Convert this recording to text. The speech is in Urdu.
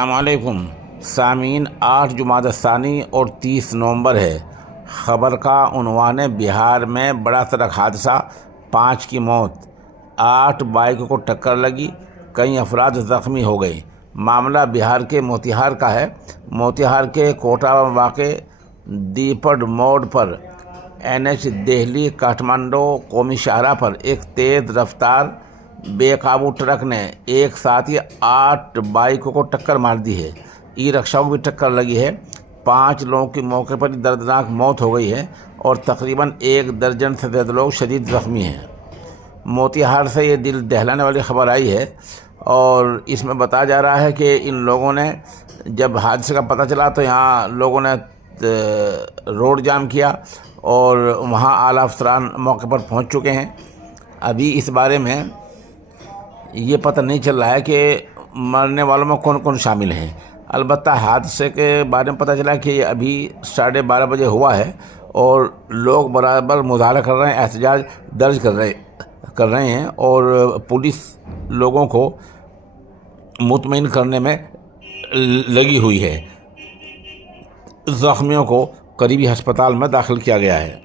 السلام علیکم سامعین، 8 جمادی الثانی اور 30 نومبر ہے۔ خبر کا عنوان ہے بہار میں بڑا سڑک حادثہ، 5 کی موت، 8 بائک کو ٹکر لگی، کئی افراد زخمی ہو گئے۔ معاملہ بہار کے موتیہار کا ہے۔ موتیہار کے کوٹا میں واقع دیپڑ موڑ پر NH دہلی کاٹھمانڈو قومی شاہراہ پر ایک تیز رفتار بے قابو ٹرک نے ایک ساتھ ہی 8 بائکوں کو ٹکر مار دی ہے۔ ای رکشا کو بھی ٹکر لگی ہے۔ 5 لوگوں کی موقع پر ہی دردناک موت ہو گئی ہے اور تقریباً 1 درجن سے زیادہ لوگ شدید زخمی ہیں۔ موتیہار سے یہ دل دہلانے والی خبر آئی ہے اور اس میں بتایا جا رہا ہے کہ ان لوگوں نے جب حادثے کا پتہ چلا تو یہاں لوگوں نے روڈ جام کیا اور وہاں اعلیٰ افسران موقع پر پہنچ چکے ہیں۔ ابھی اس بارے میں یہ پتہ نہیں چل رہا ہے کہ مرنے والوں میں کون کون شامل ہیں۔ البتہ حادثے کے بارے میں پتہ چلا کہ یہ ابھی 12:30 بجے ہوا ہے اور لوگ برابر مظاہرہ کر رہے ہیں، احتجاج درج کر رہے ہیں اور پولیس لوگوں کو مطمئن کرنے میں لگی ہوئی ہے۔ زخمیوں کو قریبی ہسپتال میں داخل کیا گیا ہے۔